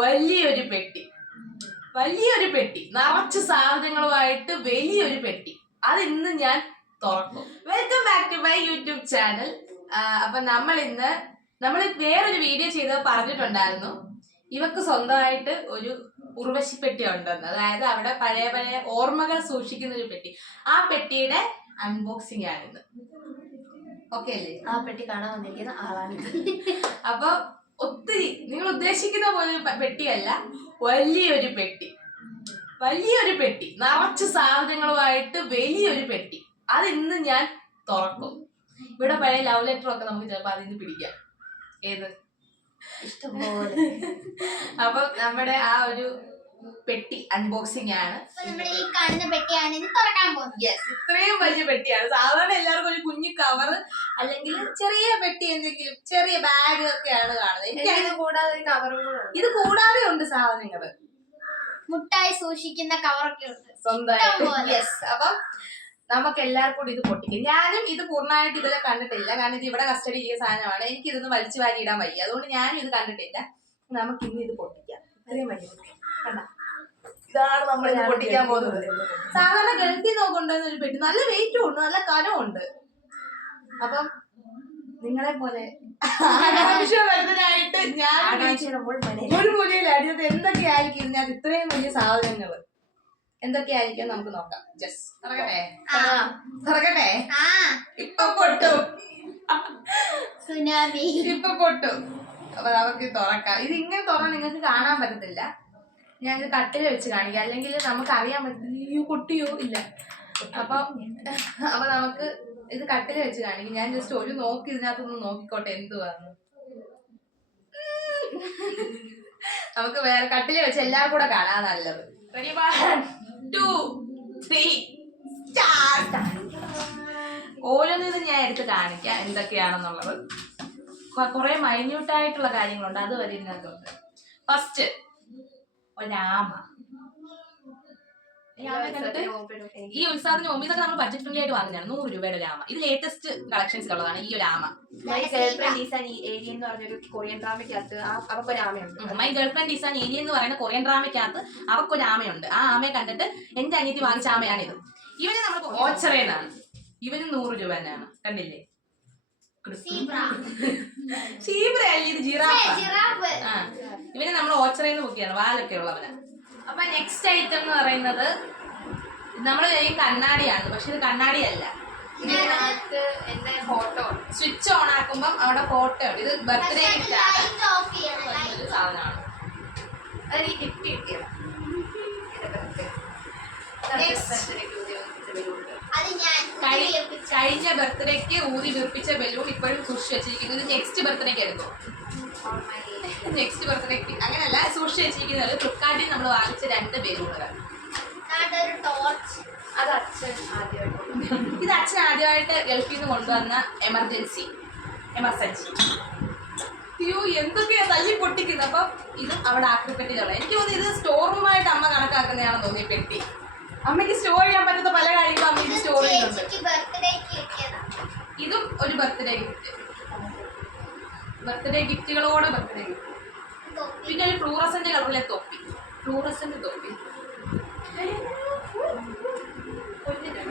വലിയൊരു പെട്ടി. വലിയൊരു പെട്ടി. നിറച്ച് സാധനങ്ങളുമായിട്ട് വലിയൊരു പെട്ടി. അത് ഇന്ന് ഞാൻ തുറക്കും welcome back to my YouTube channel അപ്പൊ നമ്മൾ ഇന്ന് നമ്മൾ വേറൊരു വീഡിയോ ചെയ്ത് പറഞ്ഞിട്ടുണ്ടായിരുന്നു. ഇവക്ക് സ്വന്തമായിട്ട് ഒരു ഉർവശിപ്പെട്ടി ഉണ്ടെന്ന്. അതായത് അവിടെ പഴയ പഴയ ഓർമ്മകൾ സൂക്ഷിക്കുന്ന ഒരു പെട്ടി. ആ പെട്ടിയുടെ അൺബോക്സിംഗ് ആണിന്ന് ഓക്കെ അല്ലേ? ആ പെട്ടി കാണാൻ വന്നിരിക്കുന്ന ആളാണ് അപ്പൊ ഒത്തിരി നിങ്ങൾ ഉദ്ദേശിക്കുന്ന പോലെ പെട്ടിയല്ല വലിയൊരു പെട്ടി. വലിയൊരു പെട്ടി. നിറച്ച് സാധനങ്ങളുമായിട്ട് വലിയൊരു പെട്ടി. അത് ഇന്ന് ഞാൻ തുറക്കും. ഇവിടെ പഴയ ലവ് ലെറ്റർ ഒക്കെ നമുക്ക് ചിലപ്പോൾ അതിൽ നിന്ന് പിടിക്കാം. ഏത്? ഇഷ്ടംപോലെ. അപ്പൊ നമ്മുടെ ആ ഒരു പെട്ടി അൺബോക്സിംഗ് ആണ്. നമ്മൾ ഈ കാണുന്ന പെട്ടിയാണ് ഇത് തുറക്കാൻ പോകുന്നത്. യെസ് ഇത്രയും വലിയ പെട്ടിയാണ്. സാധാരണ എല്ലാവർക്കും ഒരു കുഞ്ഞു കവർ അല്ലെങ്കിൽ ചെറിയ പെട്ടി എന്തെങ്കിലും ചെറിയ ബാഗ് ഒക്കെയാണ് കാണുന്നത്. എനിക്ക് കൂടാതെ ഒരു കവറും കൂടെ. ഇത് കൂടാതെ ഉണ്ട് സാധനങ്ങൾ. മുട്ടായി സൂക്ഷിക്കുന്ന കവറൊക്കെ ഉണ്ട്. സ്വന്തമായിട്ട്. യെസ് അപ്പം നമുക്ക് എല്ലാവർക്കും കൂടി ഇത് പൊട്ടിക്കും. ഞാനും ഇത് പൂർണമായിട്ട് ഇതുവരെ കണ്ടിട്ടില്ല. കാരണം ഇത് ഇവിടെ കസ്റ്റഡി ചെയ്യുന്ന സാധനമാണ്. എനിക്ക് ഇതൊന്ന് വലിച്ചു വാരി ഇടാൻ വയ്യ. അതുകൊണ്ട് ഞാനും ഇത് കണ്ടിട്ടില്ല. നമുക്ക് ഇന്ന് ഇത് പൊട്ടിക്കാം. ഇത്രയും വലിയ പെട്ടി. കണ്ടോ? ഇതാണ് നമ്മൾ ഇത് പൊട്ടിക്കാൻ പോകുന്നത്. സാധാരണ ഗൾഫിൽ നോക്കൊണ്ടുവന്ന ഒരു പെട്ടി നല്ല വെയിറ്റും ഉണ്ട് നല്ല കനമുണ്ട് അപ്പം നിങ്ങളെ പോലെ ഞാൻ ഒരു മുലയിൽ അടിയത് എന്തൊക്കെയായിരിക്കും? ഇതിനകത്ത് ഇത്രയും വലിയ സാധനങ്ങൾ എന്തൊക്കെയായിരിക്കും നമുക്ക് നോക്കാം. ജസ്റ്റ് തുറക്കട്ടെ? ഇപ്പൊ പൊട്ടും. സുനാമി. ഇപ്പൊ പൊട്ടും. അപ്പൊ നമുക്ക് തുറക്കാം. ഇത് ഇങ്ങനെ തുറന്ന് നിങ്ങൾക്ക് കാണാൻ പറ്റത്തില്ല. ഞാൻ ഇത് കട്ടിൽ വെച്ച് കാണിക്കാം. അല്ലെങ്കിൽ നമുക്ക് അറിയാൻ പറ്റില്ല പൊട്ടിയോ ഇല്ല. അപ്പൊ അപ്പൊ നമുക്ക് ഇത് കട്ടിൽ വെച്ച് കാണിക്കും. ഞാൻ ജസ്റ്റ് ഒരു നോക്കി ഇതിനകത്തൊന്ന് നോക്കിക്കോട്ടെ എന്തുവാന്ന്. നമുക്ക് വേറെ കട്ടിൽ വെച്ച് എല്ലാവരും കൂടെ കാണാൻ നല്ലത്. ഓരോന്നും ഇത് ഞാൻ എടുത്ത് കാണിക്കാം എന്തൊക്കെയാണെന്നുള്ളത്. കുറെ മൈന്യൂട്ട് ആയിട്ടുള്ള കാര്യങ്ങളുണ്ട്. അത് വരെ ഇതിനകത്തുണ്ട്. ഫസ്റ്റ് ഒരാമ ഈ മുമ്പ് ഇതൊക്കെ നമ്മൾ ബഡ്ജറ്റ് ഫ്രണ്ട്ലി ആയിട്ട് വാങ്ങുന്നതാണ് നൂറ് രൂപയുടെ ഒരു ആമ ഇത് ലേറ്റസ്റ്റ് കളക്ഷൻസ് ഉള്ളതാണ് ഈ ഒരു ആമ my girlfriend is an area എന്ന് പറഞ്ഞൊരു കൊറിയൻ ഡ്രാമയ്ക്കകത്ത് അവർക്ക് ഒരു ആമയുണ്ട്. My girlfriend is an area എന്ന് പറയുന്ന കൊറിയൻ ഡ്രാമയ്ക്കകത്ത് അവക്കൊരു ആമയുണ്ട്. ആ ആമയെ കണ്ടിട്ട് എന്റെ അനിയത്തി വാങ്ങിച്ച ആമയാണിത് ഇവന് നമ്മൾ ഓച്ചറേന്നാണ്. ഇവന് നൂറ് രൂപ തന്നെയാണ്. കണ്ടില്ലേ? സീബ്ര സീബ്ര അല്ല ഇത്? ജിറാഫ ജിറാഫ് ആ. ഇവനെ നമ്മൾ ഓച്ചറേന്ന് ബുക്കിയാണ് വാലൊക്കെ ഉള്ളവന് അപ്പൊ നെക്സ്റ്റ് ഐറ്റം എന്ന് പറയുന്നത് നമ്മൾ ഈ കണ്ണാടിയാണ്. പക്ഷെ ഇത് കണ്ണാടിയല്ല. ഇതിനകത്ത് എന്റെ ഫോട്ടോ സ്വിച്ച് ഓൺ ആക്കുമ്പം അവിടെ ഫോട്ടോ ഉണ്ട്. ഇത് ബർത്ത്ഡേ ഗിഫ്റ്റ് ആണ്. ചെയ്യണം. ഒരു സാധനമാണ്. ഗിഫ്റ്റ് കിട്ടിയതാ. Next. കഴിഞ്ഞ ബർത്ത്ഡേക്ക് ഊതി വീർപ്പിച്ച ബലൂൺ ഇപ്പോഴും സൂക്ഷിച്ച് വെച്ചിരിക്കുന്നത് നെക്സ്റ്റ് ബർത്ത്ഡേക്ക് എടുക്കും നെക്സ്റ്റ് ബർത്ത്ഡേക്ക്. അങ്ങനെയല്ല സൂക്ഷിച്ച് വെച്ചിരിക്കുന്നത് ഫ്ലിപ്കാർട്ടിൽ നമ്മൾ വാങ്ങിച്ച രണ്ട് ബലൂണുകൾ. അത് അച്ഛൻ ആദ്യമായിട്ട് ഇത് അച്ഛൻ ആദ്യമായിട്ട് ഗൾഫിൽ നിന്ന് കൊണ്ടുവന്ന എമർജൻസി എമർജൻസി അയ്യോ എന്തൊക്കെയാ തല്ലി പൊട്ടിക്കുന്നത്? അപ്പം ഇത് അവിടെ ആക്രിപ്പെട്ടിലുള്ള എനിക്ക് തോന്നുന്നു ഇത് സ്റ്റോറുമായിട്ട് അമ്മ കണക്കാക്കുന്നതാണെന്ന് തോന്നി പെട്ടി. അമ്മയ്ക്ക് സ്റ്റോർ ചെയ്യാൻ പറ്റുന്ന പല കാര്യങ്ങളും അമ്മയ്ക്ക് സ്റ്റോർ ചെയ്യുന്നുണ്ട്. ഇതും ഒരു ബർത്ത്ഡേ ഗിഫ്റ്റ് ബർത്ത്ഡേ ഗിഫ്റ്റുകളോടെ ബർത്ത്ഡേ ഗിഫ്റ്റ് പിന്നെ ഒരു ഫ്ലൂറസന്റ് കളറിലെ തൊപ്പി. ഫ്ലൂറസന്റ് തൊപ്പി.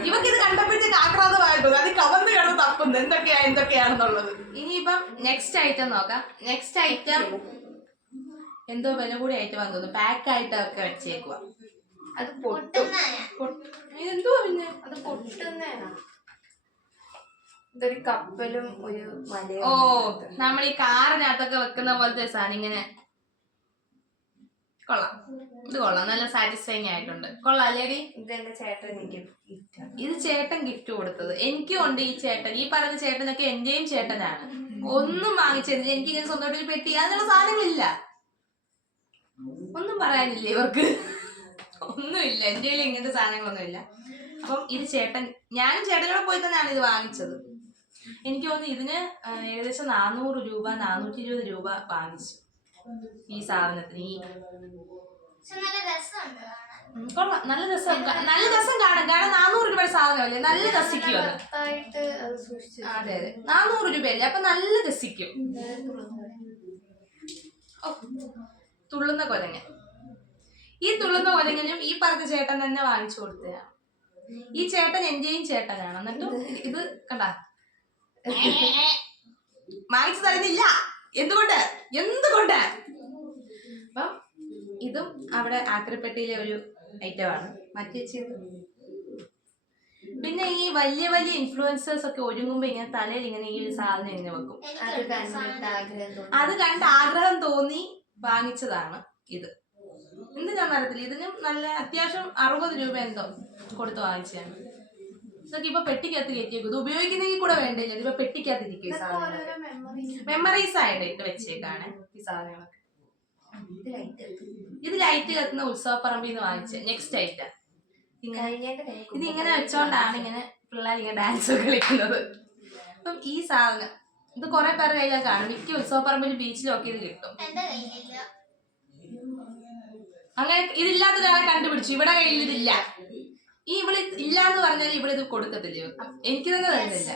ഇവക്ക് ഇത് കണ്ടപ്പോഴത്തേക്ക് ആക്രാന്തമായിരുന്നു അത് കവർന്ന് കിടന്ന് തപ്പുന്നു. എന്തൊക്കെയാ എന്തൊക്കെയാണെന്നുള്ളത്. ഇനിയിപ്പം നെക്സ്റ്റ് ഐറ്റം നോക്കാം. നെക്സ്റ്റ് ഐറ്റം എന്തോ വില കൂടി ആയിട്ട് വന്നു പാക്ക് ആയിട്ടൊക്കെ വെച്ചേക്കുക അത് പൊട്ടും. പൊട്ടുന്നതാ. എന്തോ പിന്നെ? അത് പൊട്ടുന്നതാണ് ഇതൊരു കപ്പലും ഒരു മലയും ഓ നമ്മൾ ഈ കാറിനകത്തൊക്കെ വെക്കുന്ന പോലത്തെ സാധനം ഇങ്ങനെ. കൊള്ളാം. ഇത് കൊള്ളാം. നല്ല സാറ്റിസ്ഫൈങ് ആയിട്ടുണ്ട്. കൊള്ളാം അല്ലേടി? ഇത് എന്റെ ചേട്ടൻ എനിക്ക് ഇത് ചേട്ടൻ ഗിഫ്റ്റ് കൊടുത്തത്. എനിക്കും ഉണ്ട് ഈ ചേട്ടൻ. ഈ പറഞ്ഞ ചേട്ടനൊക്കെ എന്റെയും ചേട്ടനാണ്. ഒന്നും വാങ്ങിച്ചത് എനിക്ക് ഇങ്ങനെ സ്വന്തമായിട്ട് ഒരു പെട്ടി. അതിനുള്ള സാധനങ്ങളില്ല. ഒന്നും പറയാനില്ല ഇവർക്ക്? ഒന്നുമില്ല. എന്റെ കയ്യിൽ ഇങ്ങനത്തെ സാധനങ്ങളൊന്നുമില്ല. അപ്പം ഇത് ചേട്ടൻ ഞാനും ചേട്ടനോട് പോയി തന്നെയാണ് ഇത് വാങ്ങിച്ചത്. എനിക്ക് തോന്നുന്നു ഇതിന് ഏകദേശം നാനൂറ് രൂപ നാനൂറ്റി ഇരുപത് രൂപ വാങ്ങിച്ചു ഈ സാധനത്തിന്. ഈ നല്ല. കൊള്ളാം. രസം നല്ല രസം കാണാൻ. കാരണം നാനൂറ് രൂപയുടെ സാധനമല്ലേ? നല്ല രസിക്കും അത് അത് നാനൂറ് രൂപയല്ലേ? അപ്പൊ നല്ല രസിക്കും. തുള്ളുന്ന കൊരങ്ങൻ. ഈ തുള്ളുന്ന കൊരങ്ങനും ഈ പറഞ്ഞ ചേട്ടൻ തന്നെ വാങ്ങിച്ചു കൊടുത്തതാണ് ഈ ചേട്ടൻ എന്റെയും ചേട്ടനാണ്. എന്നിട്ടും ഇത് കണ്ട? വാങ്ങിച്ചു തരുന്നില്ല. എന്തുകൊണ്ട്? എന്തുകൊണ്ട്? അപ്പം ഇതും അവിടെ ആക്രിപ്പെട്ടിയിലെ ഒരു ഐറ്റമാണ് മാറ്റി പിന്നെ ഈ വലിയ വലിയ ഇൻഫ്ലുവൻസേഴ്സ് ഒക്കെ ഒരുങ്ങുമ്പോ ഇങ്ങനെ തലയിൽ ഇങ്ങനെ ഈ സാധനം ഇങ്ങനെ വെക്കും. അത് കണ്ട് ആഗ്രഹം തോന്നി വാങ്ങിച്ചതാണ് ഇത്. എന്തിനാന്ന് അറിയത്തില്ല ഇതിനും നല്ല അത്യാവശ്യം അറുപത് രൂപ എന്തോ കൊടുത്ത് വാങ്ങിച്ചാണ് ഇതൊക്കെ ഇപ്പൊ പെട്ടിക്കകത്ത് കയറ്റിയേക്കും. ഇത് ഉപയോഗിക്കുന്നെങ്കിൽ കൂടെ വേണ്ടില്ല ഇപ്പൊ പെട്ടിക്കകത്ത് ഇരിക്കും ഈ മെമ്മറീസ് ആയിട്ട് ഇട്ട് വെച്ചേക്കാണ് ഈ സാധനങ്ങളൊക്കെ. ഇത് ലൈറ്റ് കത്തുന്ന ഉത്സവപ്പറമ്പിൽ നിന്ന് വാങ്ങിച്ച. നെക്സ്റ്റ് ഐറ്റം ഇത് ഇങ്ങനെ വെച്ചോണ്ടാണ് ഇങ്ങനെ പിള്ളേർ ഇങ്ങനെ ഡാൻസ് കളിക്കുന്നത്. അപ്പം ഈ സാധനം ഇത് കുറെ പേരുടെ കയ്യിലൊക്കെ കാണും. മിക്ക ഉത്സവപ്പറമ്പിൽ ബീച്ചിലൊക്കെ ഇത് കിട്ടും. അങ്ങനെ ഇതില്ലാത്ത ഒരാളെ കണ്ടുപിടിച്ചു. ഇവിടെ കയ്യിൽ ഇതില്ല. ഈ ഇവിടെ ഇല്ല എന്ന് പറഞ്ഞാൽ ഇവിടെ ഇത് കൊടുക്കത്തില്ല? എനിക്ക് തന്നെ തരുന്നില്ല.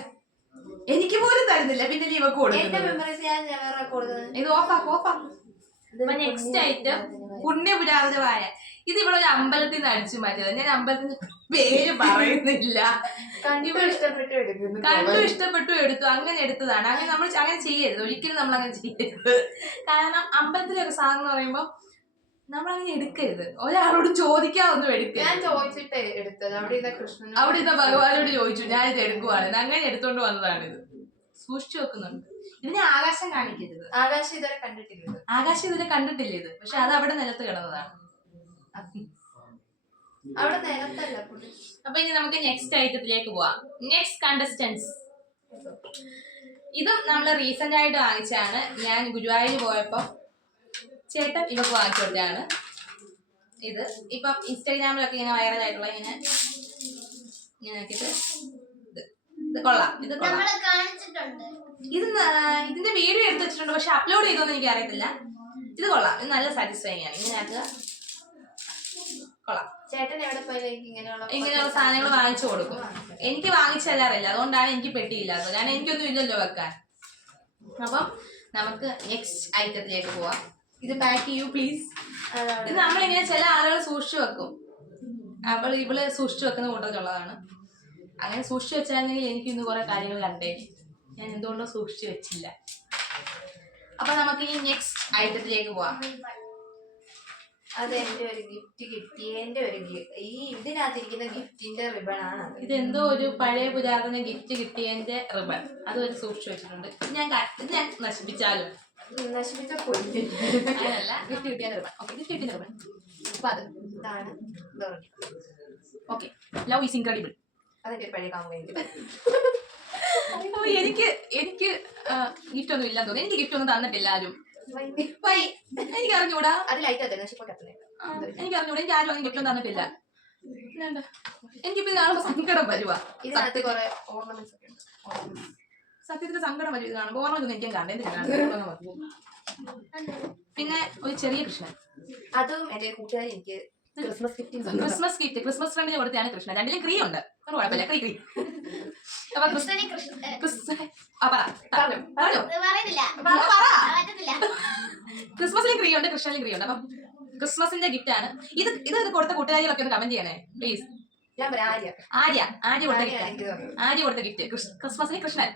എനിക്ക് പോലും തരുന്നില്ല. പിന്നെ നീ ഇവക്ക് വേറെ ഇത് ഓഫാക്ക് ഓഫാക്ക് നെക്സ്റ്റ് ഐറ്റം പുണ്യപുരാതനമായ. ഇത് ഇവിടെ ഒരു അമ്പലത്തിൽ നിന്ന് അടിച്ചു മാറ്റിയത്. ഞാൻ അമ്പലത്തിൽ പേര് പറയുന്നില്ല. കണ്ടു ഇഷ്ടപ്പെട്ടു കണ്ടു ഇഷ്ടപ്പെട്ടു എടുത്തു. അങ്ങനെ എടുത്തതാണ്. അങ്ങനെ നമ്മൾ അങ്ങനെ ചെയ്യരുത്. ഒരിക്കലും നമ്മൾ അങ്ങനെ ചെയ്യരുത്. കാരണം അമ്പലത്തിലൊക്കെ സാധനം എന്ന് പറയുമ്പോൾ നമ്മൾ അങ്ങനെ എടുക്കരുത്. ഒരാളോട് ചോദിക്കാതൊന്നും എടുക്കരുത്. ഞാൻ ചോദിച്ചിട്ട് എടുത്തത്. അവിടെ ഇരുന്ന കൃഷ്ണൻ അവിടെ ഇന്ന ഭഗവാനോട് ചോദിച്ചു. ഞാൻ ഇത് എടുക്കുവാണ് അങ്ങനെ എടുത്തോണ്ട് വന്നതാണ് ഇത് സൂക്ഷിച്ചു വെക്കുന്നുണ്ട്. ഇതിനെ ആകാശം കാണിക്കരുത്. ആകാശം ഇതുവരെ കണ്ടിട്ടില്ല ആകാശം ഇതുവരെ കണ്ടിട്ടില്ല ഇത്. പക്ഷെ അത് അവിടെ നിലത്ത് കിടന്നതാണ്. അവിടെ നിലത്തല്ല പുള്ളി. അപ്പൊ ഇനി നമുക്ക് നെക്സ്റ്റ് ഐറ്റത്തിലേക്ക് പോവാം. നെക്സ്റ്റ് കണ്ടസ്റ്റൻസ് ഇതും നമ്മൾ റീസെന്റ് ആയിട്ട് വാങ്ങിച്ചാണ് ഞാൻ ഗുരുവായൂർ പോയപ്പോ ചേട്ടൻ ഇവക്ക് വാങ്ങിച്ചു കൊടുത്തതാണ് ഇത് ഇപ്പം ഇൻസ്റ്റാഗ്രാമിലൊക്കെ ഇങ്ങനെ വൈറൽ ആയിട്ടുള്ള ഇങ്ങനെ ഇങ്ങനെ ആക്കിയിട്ട് ഇത്. ഇത് കൊള്ളാം. ഇത് കൊള്ളാം. ഇത് ഇതിന്റെ വീഡിയോ എടുത്ത് വെച്ചിട്ടുണ്ട്. പക്ഷെ അപ്ലോഡ് ചെയ്തോന്ന് എനിക്ക് അറിയത്തില്ല. ഇത് കൊള്ളാം. ഇത് നല്ല സാറ്റിസ്ഫൈങ് ആണ്. ഇങ്ങനെ ആക്കുക. കൊള്ളാം. ചേട്ടൻ എവിടെ പോയി ഇങ്ങനെയുള്ള ഇങ്ങനെയുള്ള സാധനങ്ങൾ വാങ്ങിച്ചു കൊടുക്കും. എനിക്ക് വാങ്ങിച്ചു തരാറില്ല. അതുകൊണ്ടാണ് എനിക്ക് പെട്ടിയില്ലാത്തത്. കാരണം എനിക്കൊന്നും ഇല്ലല്ലോ വെക്കാൻ. അപ്പം നമുക്ക് നെക്സ്റ്റ് ഐറ്റത്തിലേക്ക് പോവാം. ഇത് പാക്ക് ചെയ്യൂ പ്ലീസ് ഇത് നമ്മളിങ്ങനെ ചില ആളുകൾ സൂക്ഷിച്ചു വെക്കും. അവൾ ഇവൾ സൂക്ഷിച്ചു വെക്കുന്ന കൂട്ടത്തിലുള്ളതാണ് അങ്ങനെ സൂക്ഷിച്ചു വെച്ചായിരുന്നെങ്കിൽ എനിക്ക് ഇന്ന് കുറെ കാര്യങ്ങൾ കണ്ടേ. ഞാൻ എന്തുകൊണ്ടോ സൂക്ഷിച്ചു വെച്ചില്ല. അപ്പൊ നമുക്ക് ഈ നെക്സ്റ്റ് ഐറ്റത്തിലേക്ക് പോവാം. അത് എന്റെ ഒരു ഗിഫ്റ്റ് കിട്ടിയതിന്റെ ഒരു ഈ ഇതിനകത്തിരിക്കുന്ന ഗിഫ്റ്റിന്റെ റിബൺ ആണ് ഇത് എന്തോ ഒരു പഴയ പുരാതന ഗിഫ്റ്റ് കിട്ടിയതിന്റെ റിബൺ അത് ഒരു സൂക്ഷിച്ചു വെച്ചിട്ടുണ്ട്. ഞാൻ ഇത് ഞാൻ നശിപ്പിച്ചാലോ. നശിപ്പിച്ച പോയി ഗിഫ്റ്റ് കിട്ടിയ റിബൺ ഓക്കെ ഗിഫ്റ്റ് കിട്ടിയ റിബൺ അപ്പൊ അത് ഇതാണ് ഓക്കെ ലവ് ഈസ് ഇൻക്രെഡിബിൾ അതെന്റെ പഴയ കാമുകന്റെ അപ്പൊ എനിക്ക് എനിക്ക് ഗിഫ്റ്റ് ഒന്നും ഇല്ലാന്ന് തോന്നുന്നു. എനിക്ക് ഗിഫ്റ്റ് ഒന്നും തന്നിട്ടില്ല ആരും. എനിക്ക് അറിഞ്ഞൂടാ അത് ലൈറ്റ് അതെ എനിക്ക് അറിഞ്ഞൂടാ എനിക്ക് ആരും അങ്ങനെ ഗിഫ്റ്റ് ഒന്നും തന്നിട്ടില്ല. എനിക്കിപ്പോ ഇത് കാണുമ്പോ സങ്കടം വരുവാ. ഇതിനകത്ത് കുറെ ഓർണമെന്റ്സ് ഒക്കെ ഉണ്ട്. സത്യത്തിൽ സങ്കടം വരും. ഇത് കാണുമ്പോൾ ഓർമ്മ ഒന്നും എനിക്കും കാണണ്ട എന്തിനാണ് പിന്നെ ഒരു ചെറിയ കൃഷ്ണൻ അതും എന്റെ കൂട്ടുകാരി എനിക്ക് Christmas gift Christmas gift. Christmas ഫ്രണ്ടിന് കൊടുത്തതാണ് കൃഷ്ണൻ. രണ്ടിലും ക്രീ ഉണ്ട്. കുഴപ്പമില്ല. ക്രീ ക്രീ. അപ്പൊ കൃഷ്ണനെ ക്രിസ്മസിലും ക്രീ ഉണ്ട്. കൃഷ്ണനിലും ക്രീ ഉണ്ട്. അപ്പം ക്രിസ്മസിന്റെ ഗിഫ്റ്റ് ആണ്. ഇത് ഇത് ഇത് കൊടുത്ത കൂട്ടുകാരികളൊക്കെ ഒന്ന് കമന്റ് ചെയ്യണേ പ്ലീസ് ആര്യ. ആര്യ. ആര്യ കൊടുത്ത ഗിഫ്റ്റ്. ആര്യ കൊടുത്ത ഗിഫ്റ്റ്. ക്രിസ്മസിന് കൃഷ്ണൻ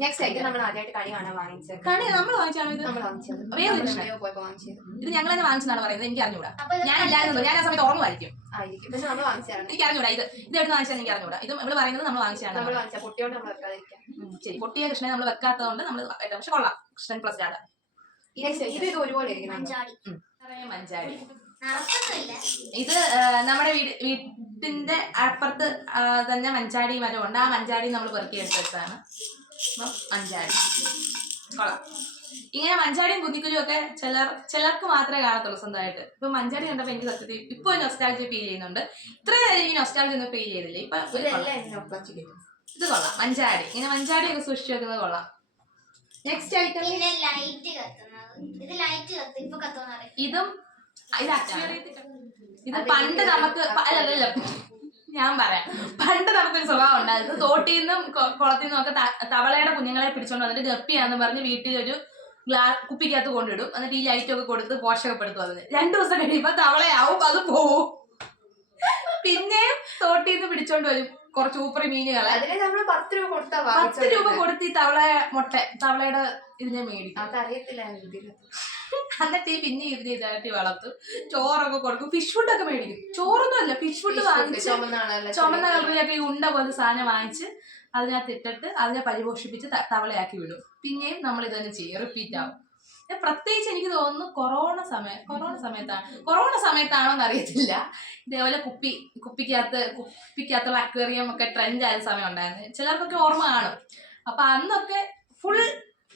നെക്സ്റ്റ് ആയിട്ട് നമ്മൾ ആദ്യമായിട്ട് കണി കാണാൻ വാങ്ങിച്ചത്. കണി നമ്മൾ വാങ്ങിച്ചാണോ ഇത്? നമ്മൾ വാങ്ങിച്ചത്. വേറെ പോയപ്പോ ഇത് ഞങ്ങൾ തന്നെ വാങ്ങിച്ചതാണ് പറയുന്നത്. എനിക്ക് അറിഞ്ഞൂടാ. ഞാൻ ഇല്ലായിരുന്നു. ഞാൻ ആ സമയത്ത് ഓർമ്മമായിരിക്കും ആയിരിക്കും. പക്ഷെ നമ്മൾ വാങ്ങിച്ചതാണ്. എനിക്ക് അറിഞ്ഞൂടാ. ഇത് ഇത് എവിടെ വാങ്ങിച്ചാൽ എനിക്ക് അറിഞ്ഞൂടാ. ഇത് നമ്മൾ പറയുന്നത് നമ്മൾ വാങ്ങിച്ചതാണ്. നമ്മൾ വാങ്ങിച്ച പൊട്ടിയോണ്ട് നമ്മൾ വെക്കാതിരിക്കാം. ശരി. പൊട്ടിയ കൃഷ്ണനെ നമ്മൾ വെക്കാത്തതുകൊണ്ട് നമ്മൾ പക്ഷെ കൊള്ളാം. കൃഷ്ണൻ പ്ലസ് ആണ് ഇത് ഇത് ഒരുപോലെ മഞ്ചാടി മഞ്ചാടി. ഇത് നമ്മുടെ വീട് വീട്ടിന്റെ അപ്പുറത്ത് തന്നെ മഞ്ചാടി മരം ഉണ്ട്. ആ മഞ്ചാടി നമ്മൾ പെറുക്കി എടുത്തതാണ് അപ്പം മഞ്ചാടി. കൊള്ളാം. ഇങ്ങനെ മഞ്ചാടിയും കുന്നിക്കുലിയും ഒക്കെ ചിലർ ചിലർക്ക് മാത്രമേ കാണത്തുള്ളൂ സ്വന്തമായിട്ട്. ഇപ്പൊ മഞ്ചാടി കണ്ടപ്പോ എനിക്ക് സത്യത്തിൽ ഇപ്പൊ നൊസ്റ്റാൾജി ഫീൽ ചെയ്യുന്നുണ്ട്. ഇത്രയും നേരം ഈ നൊസ്റ്റാൾജി ഒന്നും ഫീൽ ചെയ്തില്ല? ഇപ്പൊ ഇത് കൊള്ളാം. മഞ്ചാടി. ഇങ്ങനെ മഞ്ചാടി ഒക്കെ സൂക്ഷിച്ചു വെക്കുന്നത് കൊള്ളാം. നെക്സ്റ്റ് ഐറ്റം ഇത് ഇതും ഇത് പണ്ട് നമുക്ക് പ- അല്ല അല്ല, അല്ല. ഞാൻ പറയാം. പണ്ട് നമുക്കൊരു സ്വഭാവം ഉണ്ടായിരുന്നു. തോട്ടിൽ നിന്നും കുളത്തിൽ നിന്നും ഒക്കെ തവളയുടെ കുഞ്ഞുങ്ങളെ പിടിച്ചോണ്ട് വന്നിട്ട് ഗപ്പിയാന്ന് പറഞ്ഞ് വീട്ടിലൊരു ഗ്ലാ കുപ്പിക്കകത്ത് കൊണ്ടിടും. എന്നിട്ട് ഈ ലൈറ്റ് ഒക്കെ കൊടുത്ത് പോഷകപ്പെടുത്തും അതിന്. രണ്ടു ദിവസം കഴിയുമ്പോ തവളയാവും അത് പോവും. പിന്നെയും തോട്ടിൽ നിന്ന് പിടിച്ചോണ്ട് വരും കുറച്ച് ഊപ്പറി മീനുകളെ. അതിനെ നമ്മൾ പത്ത് രൂപ കൊടുത്താ പത്ത് രൂപ. കൊടുത്ത് ഈ തവള മുട്ട തവളയുടെ ഇതിനെ മേടിക്കും. അതറിയത്തില്ല എന്നിട്ട് ഈ പിന്നെ ഇരുന്ന് ഇതായിട്ട് വളർത്തും. ചോറൊക്കെ കൊടുക്കും. ഫിഷ് ഫുഡ് ഒക്കെ മേടിക്കും. ചോറൊന്നും അല്ല ഫിഷ് ഫുഡ് വാങ്ങിച്ച് ചുമന്ന കളറിലൊക്കെ ഈ ഉണ്ട പോലത്തെ സാധനം വാങ്ങിച്ച് അതിനകത്ത് ഇട്ടിട്ട് അതിനെ പരിപോഷിപ്പിച്ച് തവളയാക്കി വിടും. പിന്നെയും നമ്മൾ ഇത് തന്നെ ചെയ്യും. റിപ്പീറ്റ് ആവും. പ്രത്യേകിച്ച് എനിക്ക് തോന്നുന്നു കൊറോണ സമയ കൊറോണ സമയത്താണ് കൊറോണ സമയത്താണോ എന്ന് അറിയത്തില്ല. ഇതേപോലെ കുപ്പി കുപ്പിക്കകത്ത് കുപ്പിക്കകത്തുള്ള അക്വേറിയം ഒക്കെ ട്രെൻഡ് ആയ സമയം ഉണ്ടായിരുന്നു. ചിലർക്കൊക്കെ ഓർമ്മ കാണും. അപ്പൊ അന്നൊക്കെ ഫുൾ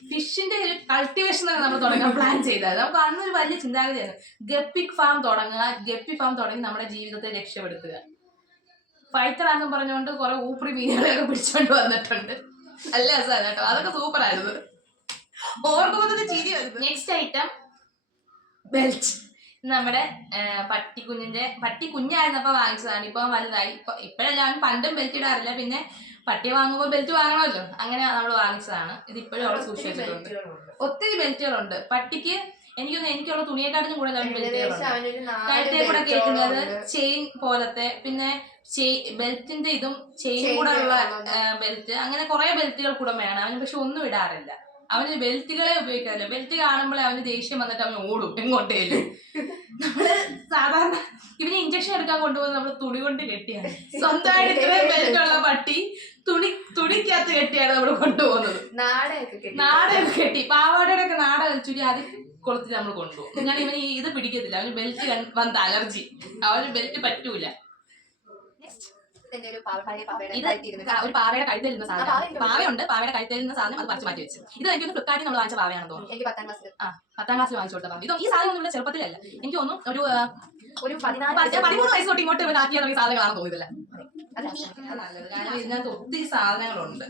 ഫിഷിന്റെ ഒരു കൾട്ടിവേഷൻ ഒക്കെ നമ്മൾ തുടങ്ങാൻ പ്ലാൻ ചെയ്തത്. നമുക്ക് അന്നൊരു വലിയ ചിന്താഗതിയായിരുന്നു. ഗപ്പിക് ഫാം തുടങ്ങുക ഗപ്പി ഫാം തുടങ്ങി നമ്മുടെ ജീവിതത്തെ രക്ഷപ്പെടുത്തുക. പൈത്തറാന്നും പറഞ്ഞുകൊണ്ട് കുറെ ഊപ്പറി മീനുകളൊക്കെ പിടിച്ചോണ്ട് വന്നിട്ടുണ്ട്. നല്ല രസമാണ് കേട്ടോ. അതൊക്കെ സൂപ്പർ ആയിരുന്നു. ഓർക്കുമ്പോൾ ചിരി നെക്സ്റ്റ് ഐറ്റം ബെൽറ്റ് നമ്മുടെ പട്ടി പട്ടിക്കുഞ്ഞിന്റെ പട്ടി കുഞ്ഞായിരുന്നപ്പോ വാങ്ങിച്ചതാണ്. ഇപ്പൊ വലുതായി. ഇപ്പൊ ഇപ്പോഴെല്ലാം പണ്ടും ബെൽറ്റ് ഇടാറില്ല. പിന്നെ പട്ടിയെ വാങ്ങുമ്പോൾ ബെൽറ്റ് വാങ്ങണമല്ലോ. അങ്ങനെ നമ്മൾ വാങ്ങിച്ചതാണ്. ഇത് ഇപ്പോഴും അവിടെ സൂക്ഷിച്ചു വെച്ചിട്ടുണ്ട്. ഒത്തിരി ബെൽറ്റുകളുണ്ട് പട്ടിക്ക് എനിക്കൊന്ന് എനിക്കുള്ള തുണിയെക്കാട്ടിലും കൂടുതൽ കഴുത്തെ കൂടെ കേൾക്കുന്നത് ചെയിൻ പോലത്തെ പിന്നെ ബെൽറ്റിന്റെ ഇതും ചെയിൻ കൂടെ ഉള്ള ബെൽറ്റ് അങ്ങനെ കുറെ ബെൽറ്റുകൾ കൂടെ വേണം. അവന് പക്ഷെ ഒന്നും ഇടാറില്ല. അവന് ബെൽറ്റുകളെ ഉപയോഗിക്കാറില്ല. ബെൽറ്റ് കാണുമ്പോഴേ അവന് ദേഷ്യം വന്നിട്ട് അവൻ ഓടും എങ്ങോട്ടേലും. നമ്മൾ സാധാരണ ഇവന് ഇഞ്ചക്ഷൻ എടുക്കാൻ കൊണ്ടുപോകുന്നത് നമ്മൾ തുണി കൊണ്ട് കെട്ടിയാണ്. സ്വന്തമായിട്ട് ഇത്രയും ബെൽറ്റ് ഉള്ള പട്ടി തുണി തുണിക്കകത്ത് കെട്ടിയാണ് നമ്മൾ കൊണ്ടുപോകുന്നത്. നാടയൊക്കെ കെട്ടി. കെട്ടി. പാവാടയുടെ ഒക്കെ നാട ചുരി അതിൽ കൊളുത്തിട്ട് നമ്മൾ കൊണ്ടുപോകും. ഞാൻ ഇവന് ഇത് പിടിക്കത്തില്ല. അവന് ബെൽറ്റ് വന്ന അലർജി അവന് ബെൽറ്റ് പറ്റൂല. ഇതിന്റെ ഒരു പഴയ പാവയുടെ ഒരു പാവയുടെ കഴുത്തിൽ സാധനം പാവയുണ്ട്. പാവയുടെ കഴുത്തിൽ ഇരുന്ന സാധനം അത് പറിച്ച് മാറ്റി വെച്ചു. ഇത് എനിക്ക് ഫ്ലിപ്കാർട്ടിൽ നമ്മൾ വാങ്ങിച്ച പാവയാണെന്ന് തോന്നുന്നു. എനിക്ക് പത്താം ക്ലാസ്സിൽ ആ പത്താം ക്ലാസ്സിൽ വാങ്ങിച്ചു കൊടുത്ത പാവ. ഇത് ഈ സാധനം ഒന്നും ഇവിടെ ചെറുപ്പത്തിലല്ല. എനിക്ക് തോന്നുന്നു ഒരു ഒരു പതിമൂന്ന് വയസ്സ് തൊട്ട് ഇങ്ങോട്ട് തുടങ്ങിയ സാധനങ്ങളാണെന്ന് തോന്നുന്നില്ല ഇതിനകത്ത് ഒത്തിരി സാധനങ്ങളുണ്ട്.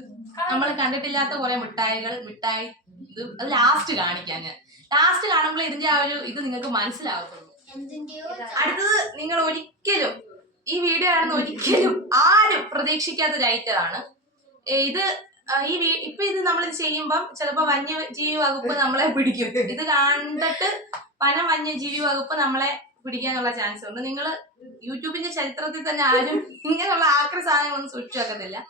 നമ്മൾ കണ്ടിട്ടില്ലാത്ത കുറെ മിഠായികൾ മിഠായി ഇത് അത് ലാസ്റ്റ് കാണിക്കാൻ ഞാൻ. ലാസ്റ്റ് കാണുമ്പോൾ ഇതിന്റെ ആ ഒരു ഇത് നിങ്ങൾക്ക് മനസ്സിലാവത്തുള്ളൂ. എന്തിന്റെയോ അടുത്തത് നിങ്ങൾ ഒരിക്കലും ഈ വീഡിയോ ആണെന്ന് ഒരിക്കലും ആരും പ്രതീക്ഷിക്കാത്ത ആണ്. ഇത് ഈ വീ- ഇപ്പൊ ഇത് നമ്മൾ ഇത് ചെയ്യുമ്പം ചിലപ്പോ വന്യജീവി വകുപ്പ് നമ്മളെ പിടിക്കും. ഇത് കണ്ടിട്ട് വന വന്യജീവി വകുപ്പ് നമ്മളെ പിടിക്കാനുള്ള ചാൻസ് ഉണ്ട്. നിങ്ങൾ യൂട്യൂബിന്റെ ചരിത്രത്തിൽ തന്നെ ആരും ഇങ്ങനെയുള്ള ആക്രി സാധനങ്ങളൊന്നും സൂക്ഷിച്ചു വെക്കത്തില്ല.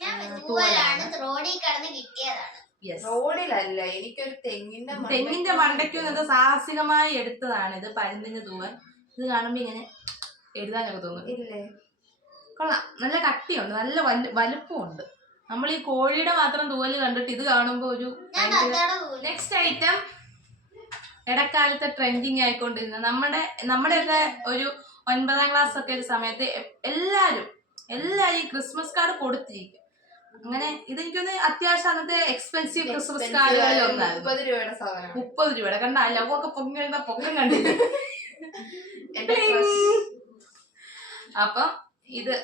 ഞാൻ ആ, തൂവലാണ്. റോഡിൽ കിടന്ന് കിട്ടിയതാണ്. യെസ് റോഡിലല്ല എനിക്കൊരു തെങ്ങിന്റെ മണ്ടയ്ക്ക് തെങ്ങിന്റെ മണ്ടയ്ക്ക് നിന്ന് സാഹസികമായി എടുത്തതാണ് ഇത് പരുന്തിന്റെ തൂവൻ. ഇത് കാണുമ്പോ ഇങ്ങനെ എഴുതാനൊക്കെ തോന്നും ഇല്ലേ? കൊള്ളാം. നല്ല കട്ടിയുണ്ട്. നല്ല വലു വലുപ്പമുണ്ട്. നമ്മൾ ഈ കോഴിയുടെ മാത്രം തൂവൽ കണ്ടിട്ട് ഇത് കാണുമ്പോൾ ഒരു നെക്സ്റ്റ് ഐറ്റം ഇടക്കാലത്തെ ട്രെൻഡിങ് ആയിക്കൊണ്ടിരുന്ന നമ്മുടെ നമ്മുടെയൊക്കെ ഒരു ഒൻപതാം ക്ലാസ് ഒക്കെ ഒരു സമയത്ത് എല്ലാവരും എല്ലാരും എല്ലാരും ഈ ക്രിസ്മസ് കാർഡ് കൊടുത്തിരിക്കും. അങ്ങനെ ഇതെനിക്കൊന്ന് അത്യാവശ്യം അന്നത്തെ എക്സ്പെൻസീവ് ക്രിസ്മസ് കാർഡുകളിൽ ഒന്നായിരുന്നു. മുപ്പത് രൂപയുടെ സാധനം. മുപ്പത് രൂപയുടെ. കണ്ട ലവൊക്കെ പൊങ്ങി വരുന്ന പൊക്കം കണ്ടില്ല. അപ്പം ഇത്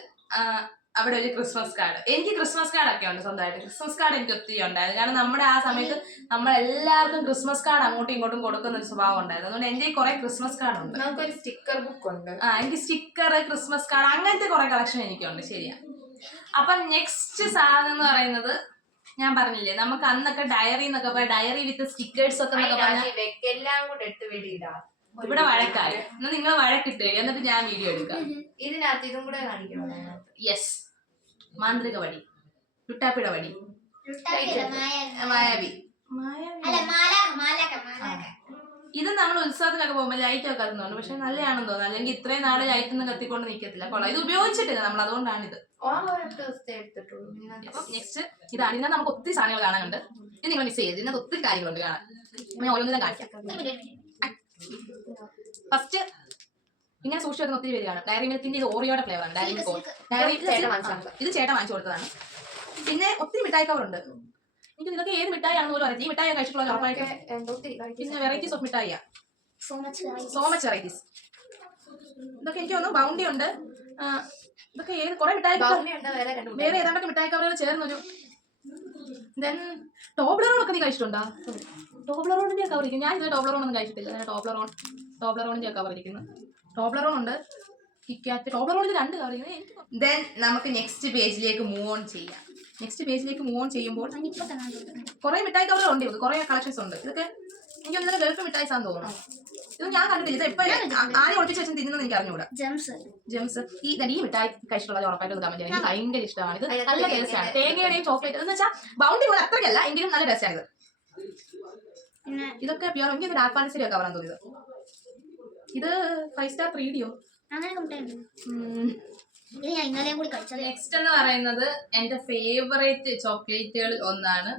അവിടെ ഒരു ക്രിസ്മസ് കാർഡ് എനിക്ക് ക്രിസ്മസ് കാർഡ് ഒക്കെ ഉണ്ട് സ്വന്തമായിട്ട്. ക്രിസ്മസ് കാർഡ് എനിക്ക് ഒത്തിരി ഉണ്ടായിരുന്നു. കാരണം നമ്മുടെ ആ സമയത്ത് നമ്മൾ എല്ലാവർക്കും ക്രിസ്മസ് കാർഡ് അങ്ങോട്ടും ഇങ്ങോട്ടും കൊടുക്കുന്ന ഒരു സ്വഭാവം ഉണ്ടായിരുന്നു. അതുകൊണ്ട് എന്റെ കുറെ ക്രിസ്മസ് കാർഡ് ഉണ്ട്. നമുക്കൊരു സ്റ്റിക്കർ ബുക്ക് ഉണ്ട്. ആ എനിക്ക് സ്റ്റിക്കർ ക്രിസ്മസ് കാർഡ് അങ്ങനത്തെ കുറെ കളക്ഷൻ എനിക്കുണ്ട്. ശരിയാ. അപ്പം നെക്സ്റ്റ് സാധനം എന്ന് പറയുന്നത് ഞാൻ പറഞ്ഞില്ലേ നമുക്ക് അന്നൊക്കെ ഡയറി എന്നൊക്കെ പറയാം ഡയറി വിത്ത് സ്റ്റിക്കേഴ്സ് ഒക്കെ എല്ലാം കൂടെ എടുത്ത് വെളിയിടാം ഇവിടെ വഴക്കായി എന്നാ നിങ്ങൾ വഴക്കിട്ട് എന്നിട്ട് ഞാൻ വീഡിയോ എടുക്കാം. ഇതിനകത്ത് ഇതും കൂടെ കാണിക്കണം യെസ് മാന്ത്രിക വടി. ലുട്ടാപ്പിട വടി. മായാവി. ഇത് നമ്മൾ ഉത്സവത്തിനൊക്കെ പോകുമ്പോൾ ലൈറ്റ് ഒക്കെ കത്തുന്നുണ്ട് പക്ഷെ നല്ലതാണെന്ന് തോന്നുന്നു. അല്ലെങ്കിൽ ഇത്രയും നാളെ ലൈറ്റ് ഒന്നും കത്തിക്കൊണ്ട് നിൽക്കത്തില്ല കൊള്ളാം. ഇത് ഉപയോഗിച്ചിട്ടില്ല നമ്മൾ. അതുകൊണ്ടാണ് ഇത്. നെക്സ്റ്റ് ഇതാണ് ഇതിനകത്ത് നമുക്ക് ഒത്തിരി സാധനങ്ങൾ കാണാനുണ്ട്. ഇത് നിങ്ങൾ മിസ് ചെയ്ത് ഇതിനകത്ത് ഒത്തിരി കാര്യങ്ങളുണ്ട് കാണാൻ. ഞാൻ ഓരോന്നിനും കാണിക്കാം. ഫസ്റ്റ് ഇങ്ങനെ സൂക്ഷിച്ച് വെക്കുന്ന ഒത്തിരി പേരാണ് ഡയറി മിൽക്കിന്റെ ഇത് ഓറിയോടെ ഫ്ലേവർ ആണ്. ഡയറി മിൽക്ക് ഡയറി ഇത് ചേട്ടൻ വാങ്ങിച്ചു കൊടുത്തതാണ്. പിന്നെ ഒത്തിരി മിഠായി കവർ ഉണ്ട്. എനിക്ക് നിങ്ങൾക്ക് ഏത് മിഠായി ആണെന്ന് പോലും അറിയാം ഈ മിഠായി കഴിച്ചിട്ടുള്ള ഉറപ്പായിട്ടും. പിന്നെ വെറൈറ്റീസ് ഓഫ് മിഠായി സോ മച്ച് വെറൈറ്റീസ് ഇതൊക്കെ എനിക്ക് തോന്നുന്നു ബൗണ്ടി ഉണ്ട്. ഇതൊക്കെ ഏത് കുറെ മിഠായി വേറെ ഏതാണ്ടൊക്കെ മിഠായി കവറുകൾ ചേർന്നൊരു ദെൻ ടോബ്ലറോൺ ഒക്കെ നീ കഴിച്ചിട്ടുണ്ടോ? ടോബ്ലറോണിന്റെ കവർ ഇരിക്കും ഞാൻ ഇത് ടോബ്ലറോൺ ഒന്നും കഴിച്ചിട്ടില്ല. ഞാൻ ടോബ്ലറോൺ ടോബ്ലറോണിന്റെ കവർ ഇരിക്കുന്നു ടോബ്ലറോൺ ഉണ്ട്. കിക്കാറ്റ് ടോബ്ലറോണിന്റെ രണ്ട് കവർ ദെൻ നമുക്ക് നെക്സ്റ്റ് പേജിലേക്ക് മൂവ് ഓൺ ചെയ്യാം. നെക്സ്റ്റ് പേജിലേക്ക് മൂവ് ഓൺ ചെയ്യുമ്പോൾ. കുറെ മിഠായി കവറുണ്ട് ഇവർക്ക് കുറെ കളക്ഷൻസ് ഉണ്ട്. ഇതൊക്കെ എനിക്ക് ഒന്നും ഗൾഫ് മിഠായിസ് ആണെന്ന് തോന്നുന്നു. ഇത് ഞാൻ കണ്ടിട്ടില്ല. ഇത് എപ്പോഴും ഒട്ടിച്ച് വെച്ചാൽ വെച്ച് തിന്നുന്നത് എനിക്ക് അറിഞ്ഞൂടാ. ജെംസ്. ജെംസ്. ഈ ഈ മിഠായി കഴിച്ചിട്ടുള്ളത് ഉറപ്പായിട്ട് കമന്റ് ചെയ്യാം എനിക്ക് ഭയങ്കര ഇഷ്ടമാണ്. ഇത് നല്ല രസമാണ് തേങ്ങയുടെയും ചോക്ലേറ്റ് എന്ന് വെച്ചാൽ ബൗണ്ടി പോലെ അത്രയ്ക്കല്ല. എങ്കിലും നല്ല രസമാണ് ഇത്. പിന്നെ ഇതൊക്കെ പ്യൂർ എനിക്ക് ഡാർക്ക് ഫാൻസിരി ഒക്കെ പറയാൻ തോന്നിയത്. ഇത് ഫൈവ് സ്റ്റാർ ത്രീ ഡിയോ അങ്ങനെ കമ്പ്ലൈന്റ് ഇത് ഞാൻ ഇന്നലെയും കൂടി കഴിച്ചത് നെക്സ്റ്റ് എന്ന് പറയുന്നത് എന്റെ ഫേവറേറ്റ് ചോക്ലേറ്റുകൾ ഒന്നാണ്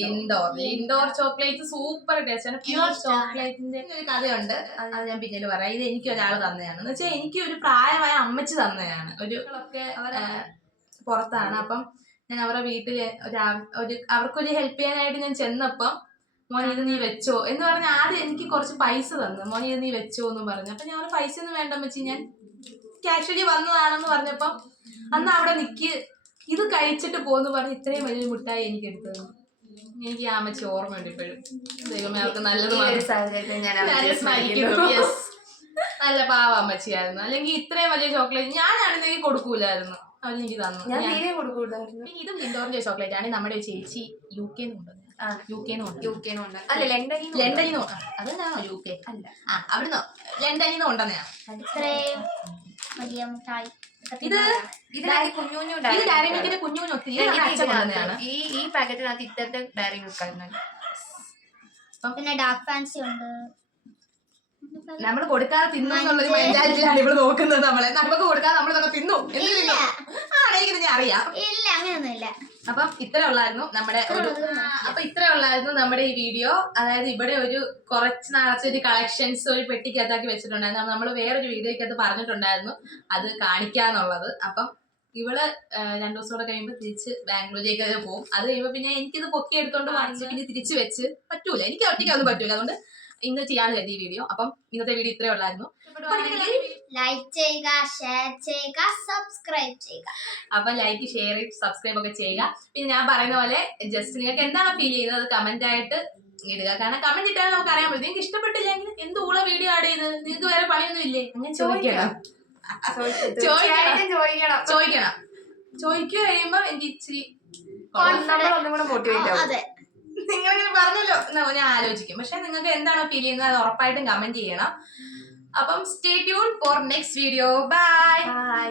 Lindor Lindor chocolate super taste pure ചോക്ലേറ്റിന്റെ ഒരു കഥയുണ്ട്. അത് ഞാൻ പിന്നീട് പറയാം. ഇത് എനിക്ക് ഒരാൾ തന്നെയാണ് എന്ന് വെച്ചാൽ എനിക്ക് ഒരു പ്രായമായ അമ്മച്ചി തന്നെയാണ് ഒരു ഒക്കെ അവരെ പുറത്താണ്. അപ്പം ഞാൻ അവരുടെ വീട്ടിൽ ഒരു അവർക്കൊരു ഹെൽപ്പ് ചെയ്യാനായിട്ട് ഞാൻ ചെന്നപ്പം മോനെ ഇത് നീ വെച്ചോ എന്ന് പറഞ്ഞ ആദ്യം എനിക്ക് കുറച്ച് പൈസ തന്നു. മോനെ ഇത് നീ വെച്ചോ എന്ന് പറഞ്ഞു. അപ്പൊ ഞാൻ പൈസ ഒന്നും വേണ്ട വെച്ച് ഞാൻ കാഷ്വലി വന്നതാണെന്ന് പറഞ്ഞപ്പം അന്ന് അവിടെ നിക്ക് ഇത് കഴിച്ചിട്ട് പോന്ന് പറഞ്ഞ് ഇത്രയും വലിയ മുട്ടായി എനിക്ക് എടുത്തത് എനിക്ക് ആ അമ്മച്ചി ഓർമ്മയുണ്ട് ഇപ്പോഴും. ദൈവമേ അവർക്ക് നല്ലത്. നല്ല പാവ അമ്മച്ചിയായിരുന്നു. അല്ലെങ്കിൽ ഇത്രയും വലിയ ചോക്ലേറ്റ് ഞാനാണെന്നെങ്കിൽ കൊടുക്കൂലായിരുന്നു. അവരെനിക്ക് തന്നു. ഞാൻ കൊടുക്കൂലായിരുന്നു. ഇതും ഇൻഡോറിന്റെ ചോക്ലേറ്റ് ആണ്. നമ്മുടെ ചേച്ചി യു കെ ആ. യു കെ യു കെ അല്ല ലണ്ടനിൽ ലണ്ടനിൽ നിന്ന് അതെന്നാണോ യു കെ അല്ല. ആ അവിടുന്ന്? ലണ്ടനിൽ നിന്ന് കൊണ്ടുവന്നതാണ് ഇത്രയും വലിയ മുട്ടായി ഇത് ഇതിനകത്ത് കുഞ്ഞു കുഞ്ഞു ഇത് ഡയറി ഡയറി മിൽക്ക് മിൽക്കിന്റെ കുഞ്ഞു കുഞ്ഞു ഒത്തിരി ആണ്. അച്ഛൻ കൊണ്ടുവന്നതാണ്. ഈ ഈ പാക്കറ്റിനകത്ത് ഇത്തരത്തെ ഡയറി മിൽക്ക് ആയിരുന്നു പിന്നെ ഡാർക്ക് ഫാൻസി ഉണ്ട്. നമ്മൾ കൊടുക്കാതെ തിന്നു എന്നുള്ളൊരു മെന്റാലിറ്റിയിലാണ് ഇവിടെ നോക്കുന്നത് നമ്മളെ. നമുക്ക് കൊടുക്കാതെ നമ്മൾ തന്നെ. തിന്നു? ഞാൻ അറിയാം. ഇല്ല അങ്ങനെയൊന്നും ഇല്ല അപ്പം ഇത്ര ഉള്ളായിരുന്നു നമ്മുടെ ഒരു അപ്പൊ ഇത്ര ഉള്ളായിരുന്നു നമ്മുടെ ഈ വീഡിയോ. അതായത് ഇവിടെ ഒരു കുറച്ച് നാളത്തെ ഒരു കളക്ഷൻസ് ഒരു പെട്ടിക്കകത്താക്കി വെച്ചിട്ടുണ്ടായിരുന്നു. നമ്മൾ വേറൊരു വീഡിയോക്കകത്ത് പറഞ്ഞിട്ടുണ്ടായിരുന്നു. അത് കാണിക്കാന്നുള്ളത്. അപ്പം ഇവൾ രണ്ടു ദിവസം കൂടെ കഴിയുമ്പോൾ തിരിച്ച് ബാംഗ്ലൂരിലേക്ക് പോകും. അത് കഴിയുമ്പോൾ പിന്നെ എനിക്കിത് പൊക്കി എടുത്തോണ്ട് വാങ്ങിച്ച് പിന്നെ തിരിച്ചു വെച്ച് പറ്റൂല. എനിക്ക് ഒറ്റയ്ക്ക് അതൊന്നും പറ്റൂല. അതുകൊണ്ട് ഇന്ന് ചെയ്യാൻ കരുതി ഈ വീഡിയോ അപ്പം ഇന്നത്തെ വീഡിയോ ഇത്രേ ഉള്ളായിരുന്നു. ലൈക്ക് ചെയ്യുക ഷെയർ ചെയ്യുക സബ്സ്ക്രൈബ് ചെയ്യുക. അപ്പൊ ലൈക്ക് ഷെയർ സബ്സ്ക്രൈബ് ഒക്കെ ചെയ്യുക. പിന്നെ ഞാൻ പറയുന്ന പോലെ ജസ്റ്റ് നിങ്ങൾക്ക് എന്താണ് ഫീൽ ചെയ്യുന്നത് കമന്റ് ആയിട്ട് ഇടുക. കാരണം കമന്റ് ഇട്ടാൽ നമുക്ക് അറിയാൻ പറ്റും. നിങ്ങൾക്ക് ഇഷ്ടപ്പെട്ടില്ലെങ്കിൽ എന്ത് ഊള വീഡിയോ ആഡ് ചെയ്ത്? നിങ്ങൾക്ക് വേറെ പണിയൊന്നും ഇല്ലേ? അങ്ങനെ ചോദിക്കണം. ചോദിക്കണം. ചോദിക്കണം. ചോദിക്കുക കഴിയുമ്പോ എനിക്ക് ഇച്ചിരി നമ്മൾ ഒന്നും കൂടെ മോട്ടിവേറ്റ് ആവും. അതെ. നിങ്ങളിങ്ങനെ പറഞ്ഞല്ലോ. എന്നാ ഞാൻ ആലോചിക്കും. പക്ഷെ നിങ്ങൾക്ക് എന്താണോ ഫീൽ ചെയ്യുന്നത് അത് ഉറപ്പായിട്ടും കമന്റ് ചെയ്യണം. അപ്പം stay tune for next video bye bye